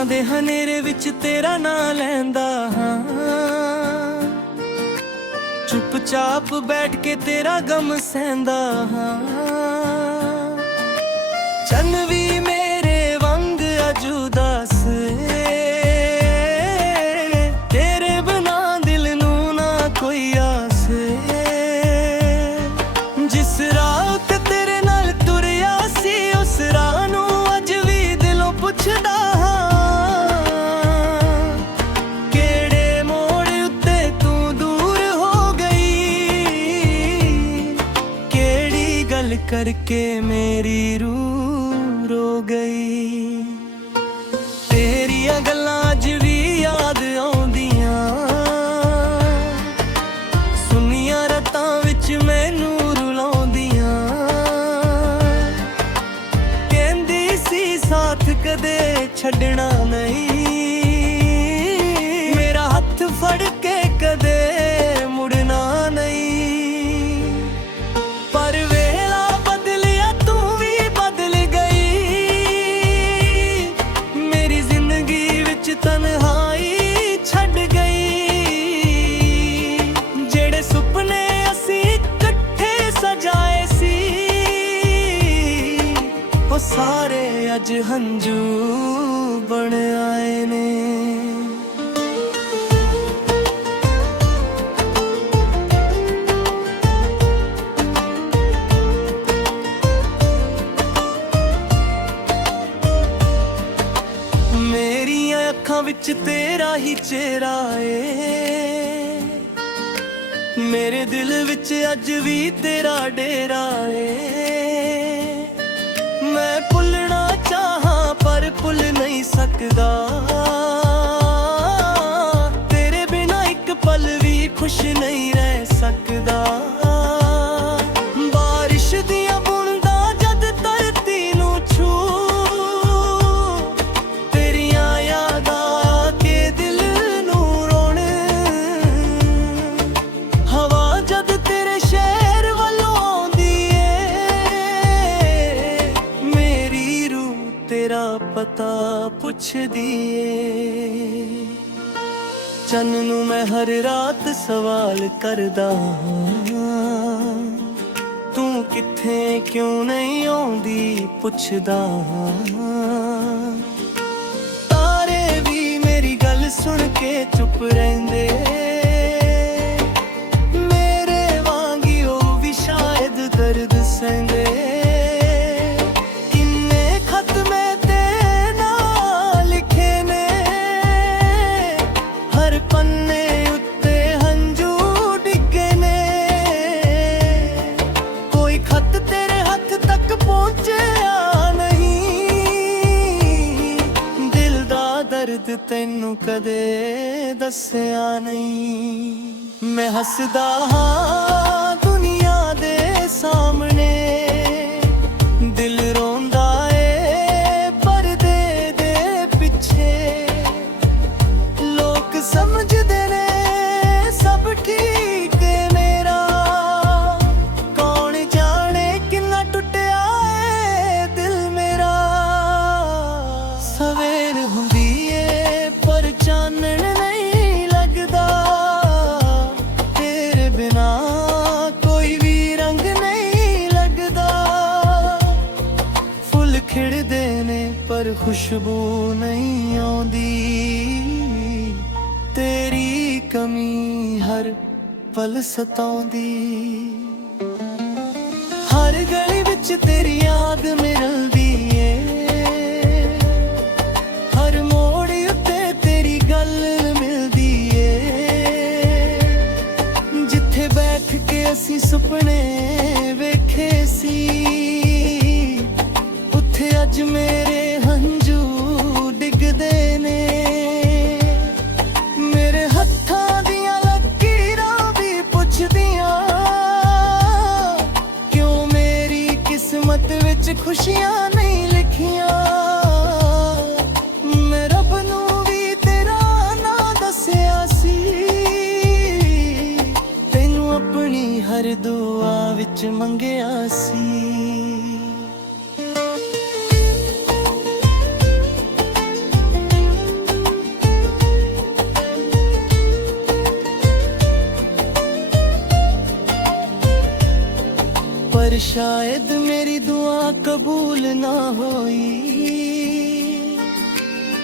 ਰਾਤਾਂ ਦੇ ਹਨੇਰੇ ਵਿੱਚ ਤੇਰਾ ਨਾਂ ਲੈਂਦਾ ਹਾਂ, ਚੁੱਪਚਾਪ ਬੈਠ ਕੇ ਤੇਰਾ ਗਮ ਸਹਿੰਦਾ ਹਾਂ। ਚੰਨ ਵੀ ਮੇਰੇ ਵਾਂਗ ਅੱਜ ਉਦਾਸ ਏ, ਤੇਰੇ ਬਿਨਾਂ ਦਿਲ ਨੂੰ ਨਾ ਕੋਈ ਆਸ ਏ। ਜਿਸ ਰਾਹ ਤੇ ਤੇਰੇ ਨਾਲ ਤੁਰਿਆ ਸੀ ਉਸ ਰਾਹ ਨੂੰ ਅੱਜ ਵੀ ਦਿਲੋਂ ਪੁੱਛਦਾ ਹਾਂ, ਕਿਹੜੇ ਮੋੜ ਉੱਤੇ ਤੂੰ ਦੂਰ ਹੋ ਗਈ, ਕਿਹੜੀ ਗੱਲ ਕਰਕੇ ਮੇਰੀ ਰੂਹ ਰੋ ਗਈ। ਤੇਰੀਆਂ ਗੱਲਾਂ ਅੱਜ ਵੀ ਯਾਦ ਆਉਂਦੀਆਂ, ਸੁੰਨੀਆਂ ਰਾਤਾਂ ਵਿੱਚ ਮੈਨੂੰ ਰੁਲਾਉਂਦੀਆਂ। ਕਹਿੰਦੀ ਸੀ ਸਾਥ ਕਦੇ ਛੱਡਣਾ ਨਹੀਂ, ਮੇਰਾ ਹੱਥ ਫੜ ਕੇ ਕਦੇ ਮੁੜਨਾ ਨਹੀਂ। ਪਰ ਵੇਲਾ ਬਦਲਿਆ ਤੂੰ ਵੀ ਬਦਲ ਗਈ, ਮੇਰੀ ਜ਼ਿੰਦਗੀ ਵਿੱਚ ਤਨਹਾਈ ਛੱਡ ਗਈ। ਜਿਹੜੇ ਸੁਪਨੇ ਅਸੀਂ ਇਕੱਠੇ ਸਜਾਏ ਸੀ ਉਹ ਸਾਰੇ ਅੱਜ ਹੰਝੂ ਬਣ ਆਏ ਨੇ। ਮੇਰੀਆਂ ਅੱਖਾਂ ਵਿੱਚ ਤੇਰਾ ਹੀ ਚਿਹਰਾ ਏ, ਮੇਰੇ ਦਿਲ ਵਿੱਚ ਅੱਜ ਵੀ ਤੇਰਾ ਡੇਰਾ ਏ। ਮੈਂ ਭੁੱਲਣਾ ਚਾਹਾਂ ਪਰ ਭੁੱਲ ਨਹੀਂ ਸਕਦਾ, ਤੇਰੇ ਬਿਨਾਂ ਇੱਕ ਪਲ ਵੀ ਖੁਸ਼ ਨਹੀਂ ਰਹਿ ਸਕਦਾ। ਬਾਰਿਸ਼ ਦੀਆਂ ਬੂੰਦਾਂ ਜਦ ਧਰਤੀ ਨੂੰ ਛੂ, ਤੇਰੀਆਂ ਯਾਦਾਂ ਕੇ ਦਿਲ ਨੂੰ ਰੋਣ। ਹਵਾ ਜਦ ਤੇਰੇ ਸ਼ਹਿਰ ਵੱਲੋਂ ਆਉਂਦੀ ਏ, ਮੇਰੀ ਰੂਹ ਤੇਰਾ ਪਤਾ ਪੁੱਛਦੀ ਏ। ਚੰਨ ਨੂੰ ਮੈਂ ਹਰ ਰਾਤ ਸਵਾਲ ਕਰਦਾ ਹਾਂ, ਤੂੰ ਕਿੱਥੇ ਕਿਉਂ ਨਹੀਂ ਆਉਂਦੀ ਪੁੱਛਦਾ ਹਾਂ। ਤਾਰੇ ਵੀ ਮੇਰੀ ਗੱਲ ਸੁਣ ਕੇ ਚੁੱਪ ਰਹਿੰਦੇ, ਮੇਰੇ ਵਾਂਗੀ ਉਹ ਵੀ ਸ਼ਾਇਦ ਦਰਦ ਸਹਿੰਦੇ। ਕਿੰਨੇ ਖਤ ਮੈਂ ਤੇ ਨਾਲ ਲਿਖੇ ਨੇ, ਹਰ ਪੰਨੇ ਉੱਤੇ ਹੰਝੂ ਡਿੱਗੇ ਨੇ। ਕੋਈ ਖਤ ਤੇਰੇ ਹੱਥ ਤੱਕ ਪਹੁੰਚਿਆ ਨਹੀਂ, ਦਿਲ ਦਾ ਦਰਦ ਤੈਨੂੰ ਕਦੇ ਦੱਸਿਆ ਨਹੀਂ। ਮੈਂ ਹੱਸਦਾ ਹਾਂ ਦੁਨੀਆ ਦੇ ਸਾਹਮਣੇ, ਦਿਲ ਰੋਂਦਾ ਏ ਪਰਦੇ ਦੇ ਪਿੱਛੇ। ਲੋਕ ਸਮਝਦੇ ਨੇ ਸਭ ਠੀਕ ਏ ਮੇਰਾ, ਕੌਣ ਜਾਣੇ ਕਿੰਨਾ ਟੁੱਟਿਆ ਏ ਦਿਲ ਮੇਰਾ। ਸਵੇਰ ਹੁੰਦੀ ਏ ਪਰ ਚਾਨਣ ਨਹੀਂ ਲੱਗਦਾ, ਤੇਰੇ ਬਿਨਾ ਕੋਈ ਵੀ ਰੰਗ ਨਹੀਂ ਲੱਗਦਾ। ਫੁੱਲ ਖਿੜਦੇ ਨੇ ਪਰ ਖੁਸ਼ਬੂ ਨਹੀਂ ਆਉਂਦੀ, ਤੇਰੀ ਕਮੀ ਹਰ ਪਲ ਸਤਾਉਂਦੀ। ਹਰ ਗਲੀ ਵਿੱਚ ਤੇਰੀ ਯਾਦ ਮਿਲਦੀ ਏ, ਹਰ ਮੋੜ ਉੱਤੇ ਤੇਰੀ ਗੱਲ ਮਿਲਦੀ ਏ। ਜਿੱਥੇ ਬੈਠ ਕੇ ਅਸੀਂ ਸੁਪਨੇ ਵੇਖੇ ਸੀ, ਉੱਥੇ ਅੱਜ ਮੇਰੇ ਹੰਝੂ ਡਿੱਗਦੇ ਨੇ। ਮੇਰੇ ਹੱਥਾਂ ਦੀਆਂ ਲਕੀਰਾਂ ਵੀ ਪੁੱਛਦੀਆਂ, ਕਿਉਂ ਮੇਰੀ ਕਿਸਮਤ ਵਿੱਚ ਖੁਸ਼ੀਆਂ ਨਹੀਂ ਲਿਖੀਆਂ। ਮੈਂ ਰੱਬ ਨੂੰ ਵੀ ਤੇਰਾ ਨਾਂ ਦੱਸਿਆ ਸੀ, ਤੈਨੂੰ ਆਪਣੀ ਹਰ ਦੁਆ ਵਿੱਚ ਮੰਗਿਆ ਸੀ। पर शायद मेरी दुआ कबूल ना होई।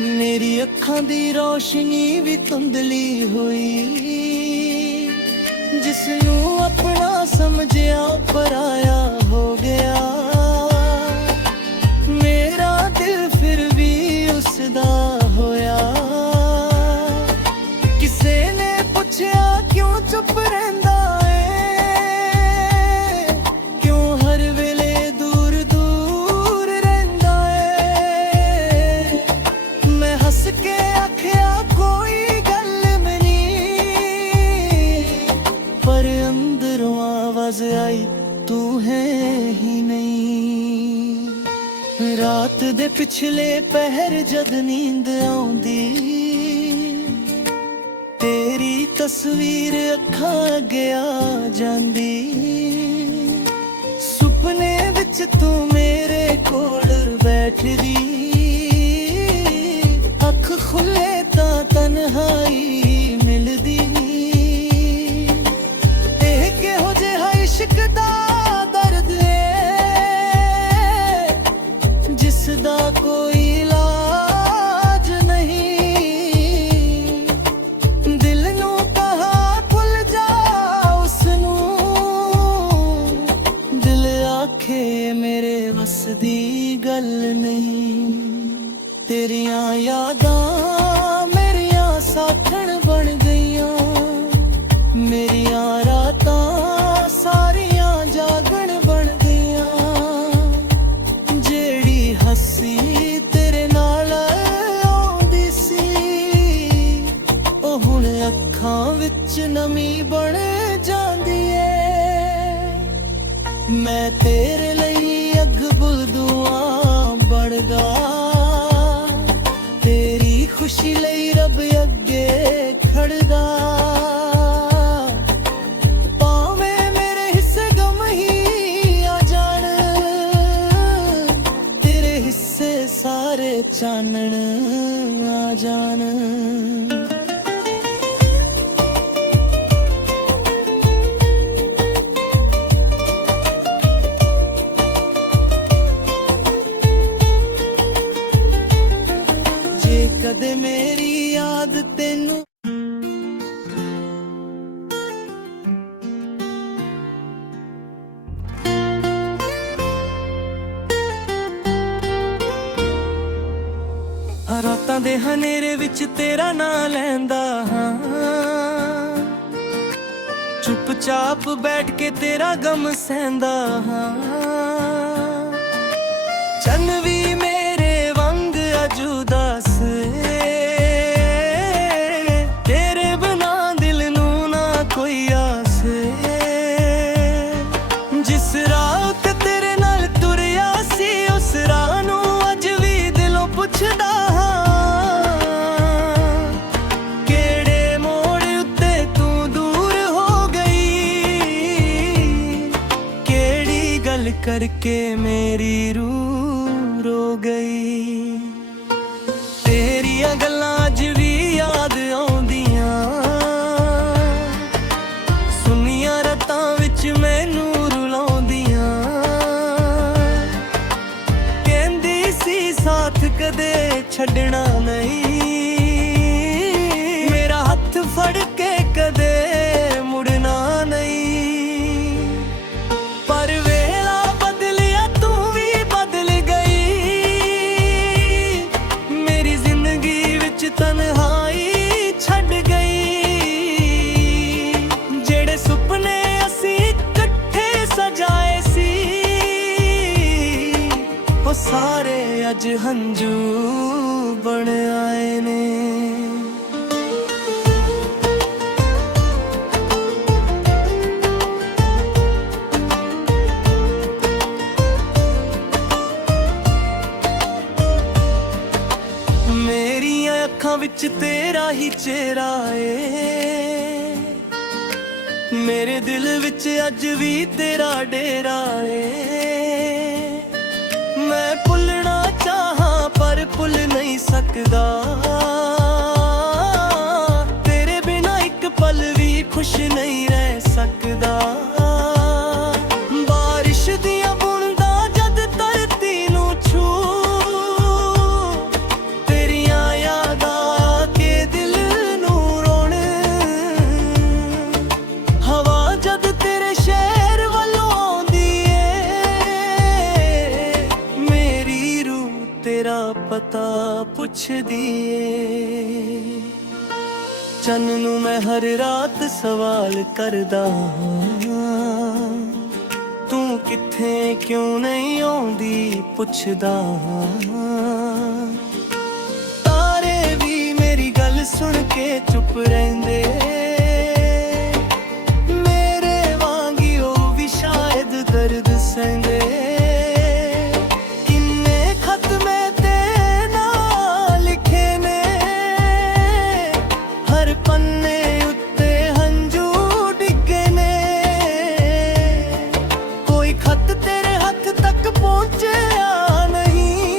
मेरी अखां दी रोशनी भी धुंधली होई। जिसनू अपना समझिया पराया हो गया। मेरा दिल फिर भी उसदा होया। किसे ने पुछया क्यों चुप रहिंदा है, क्यों हर वेले दूर दूर रहिंदा है। मैं हस के आखिया कोई गल नहीं, पर अंदरों आवाज आई तू है ही नहीं। रात दे पिछले पहर जद नींद आउंदी, तेरी तस्वीर अखां अगे आ जांदी। सुपने विच तू मेरे कोल बैठदी, अख खुले तां तन्हाई मिलदी। एह किहो जिहा इश्क दा दर्द है, जिसदा कोई इलाज नहीं। दिल नू कहा खुल जा उसनू, दिल आखे मेरे वस दी गल नहीं। तेरियां यादां मेरियां साथण बन गईयां। मेरियां रातां सारियां जागण बन गईयां। जेड़ी हसी तेरे नाल आउंदी सी, ओ हुण अखां विच नमी बन जांदी ऐ। मैं तेरे लई अग बुलदुआं बन गा, तेरी खुशी लई रब अगे खड़दा। भावें मेरे हिस्से गम ही आ जाण, तेरे हिस्से सारे चानण आ जाण। जे कदे मेरी याद तेनू रातां दे हनेरे विच तेरा नां लैंदा हां। चुपचाप बैठ के तेरा गम सहंदा हां। चन भी मेरे वांग अज उदास है, तेरे बिना दिल नू ना कोई आस है। जिस राह ते तेरे नाल तुरिया सी, उस राह नू अज भी दिलों पुछदा। करके मेरी रूह रो गई। तेरियां गल्लां अज भी याद आउंदियां। सुनियां रातां विच मैनू रुलाउंदियां। कहंदी सी साथ कदे छड्डना नहीं, मेरा हत्थ फड़ के कदे मुड़ना नहीं। पर तन्हाई छड़ गई। जेड़े सुपने असी इकट्ठे सजाए सी, वो सारे अज हंजू बन आए ने। अखां विच तेरा ही चेहरा है। मेरे दिल विच अज भी तेरा डेरा है। मैं भुलना चाहां पर भुल नहीं सकदा। तेरे बिना एक पल भी खुश नहीं रह सकदा। बारिश ਪੁੱਛਦੀ ਏ। ਚੰਨ ਨੂੰ ਮੈਂ ਹਰ ਰਾਤ ਸਵਾਲ ਕਰਦਾ ਹਾਂ, ਤੂੰ ਕਿੱਥੇ ਕਿਉਂ ਨਹੀਂ ਆਉਂਦੀ ਪੁੱਛਦਾ ਹਾਂ। ਤਾਰੇ ਵੀ ਮੇਰੀ ਗੱਲ ਸੁਣ ਕੇ ਚੁੱਪ ਰਹਿੰਦੇ, ਮੇਰੇ ਵਾਂਗੀ ਉਹ ਵੀ ਸ਼ਾਇਦ ਦਰਦ ਸਹਿੰਦੇ। ਕਿੰਨੇ ਖਤ ਮੈਂ ਤੇ ਨਾਲ ਲਿਖੇ ਨੇ, ਹਰ ਪੰਨੇ ਉੱਤੇ ਹੰਝੂ ਡਿੱਗੇ ਨੇ। ਕੋਈ ਖਤ ਤੇਰੇ ਹੱਥ ਤੱਕ ਪਹੁੰਚਿਆ ਨਹੀਂ,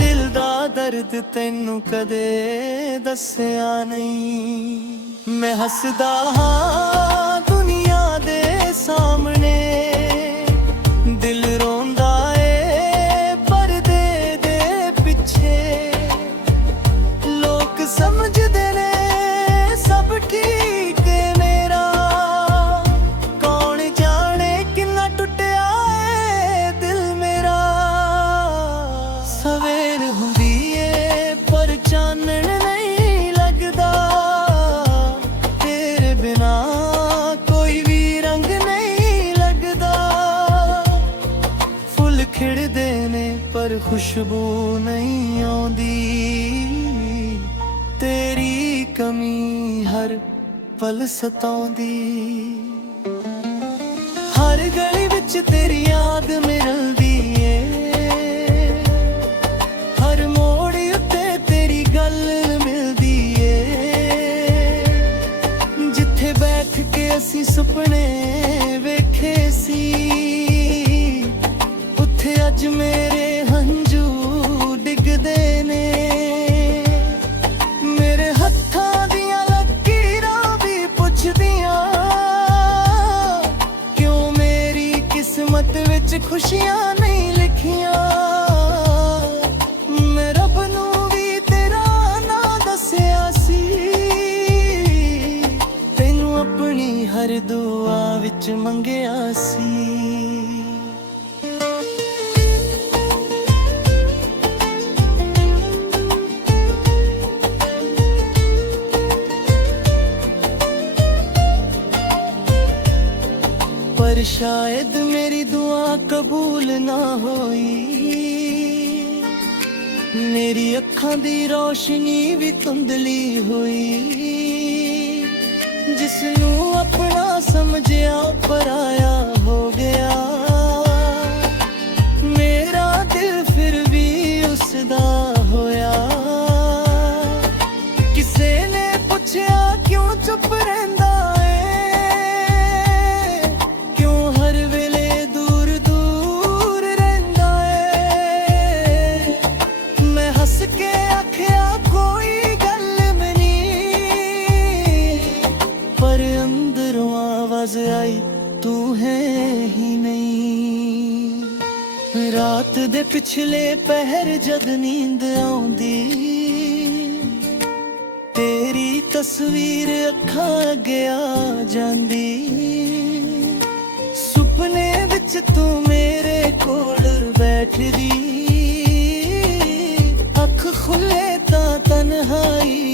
ਦਿਲ ਦਾ ਦਰਦ ਤੈਨੂੰ ਕਦੇ ਦੱਸਿਆ ਨਹੀਂ। ਮੈਂ ਹੱਸਦਾ ਹਾਂ ਦੁਨੀਆ ਦੇ ਸਾਹਮਣੇ, ਦਿਲ ਰੋਂਦਾ ਏ ਪਰਦੇ ਦੇ ਪਿੱਛੇ। ਲੋਕ ਸਮਝਦੇ ਨੇ ਸਭ ਠੀਕ ਏ ਮੇਰਾ, ਕੌਣ ਜਾਣੇ ਕਿੰਨਾ ਟੁੱਟਿਆ ਏ ਦਿਲ ਮੇਰਾ। ਸਵੇਰ ਹੁੰਦੀ ਏ ਪਰ ਚਾਨਣ ਨਹੀਂ ਲੱਗਦਾ, ਤੇਰੇ ਬਿਨਾ ਕੋਈ ਵੀ ਰੰਗ ਨਹੀਂ ਲੱਗਦਾ। ਫੁੱਲ ਖਿੜਦੇ ਨੇ ਪਰ ਖੁਸ਼ਬੂ ਨਹੀਂ ਆਉਂਦੀ, ਤੇਰੀ ਕਮੀ ਹਰ ਪਲ ਸਤਾਉਂਦੀ। ਹਰ ਗਲੀ ਵਿੱਚ ਤੇਰੀ ਯਾਦ ਮਿਲਦੀ ਏ, ਹਰ ਮੋੜ ਉੱਤੇ ਤੇਰੀ ਗੱਲ ਮਿਲਦੀ ਏ। ਜਿੱਥੇ ਬੈਠ ਕੇ ਅਸੀਂ ਸੁਪਨੇ ਵੇਖੇ ਸੀ, ਉੱਥੇ ਅੱਜ ਮੇਰੇ ਹੰਝੂ ਡਿੱਗਦੇ ਨੇ। ਮੇਰੇ ਹੱਥਾਂ ਦੀਆਂ ਲਕੀਰਾਂ ਵੀ ਪੁੱਛਦੀਆਂ, ਕਿਉਂ ਮੇਰੀ ਕਿਸਮਤ ਵਿੱਚ ਖੁਸ਼ੀਆਂ ਨਹੀਂ ਲਿਖੀਆਂ। ਮੈਂ ਰੱਬ ਨੂੰ ਵੀ ਤੇਰਾ ਨਾਂ ਦੱਸਿਆ ਸੀ, ਤੈਨੂੰ ਆਪਣੀ ਹਰ ਦੁਆ ਵਿੱਚ ਮੰਗਿਆ ਸੀ। पर शायद मेरी दुआ कबूल ना होई, मेरी अखां दी रोशनी भी धुंधली होई। जिसनू अपना समझिया पराया हो गया, मेरा दिल फिर भी उसदा होया। किसे ने पुछया क्यों चुप रहंदा के आख्या कोई गल मनी, पर अंदरों आवाज आई तू है ही नहीं। रात दे पिछले पहर जद नींद आउंदी, तेरी तस्वीर अखां अगे आ जांदी। सुपने विच तू मेरे कोल बैठदी, खुले ता तन्हाई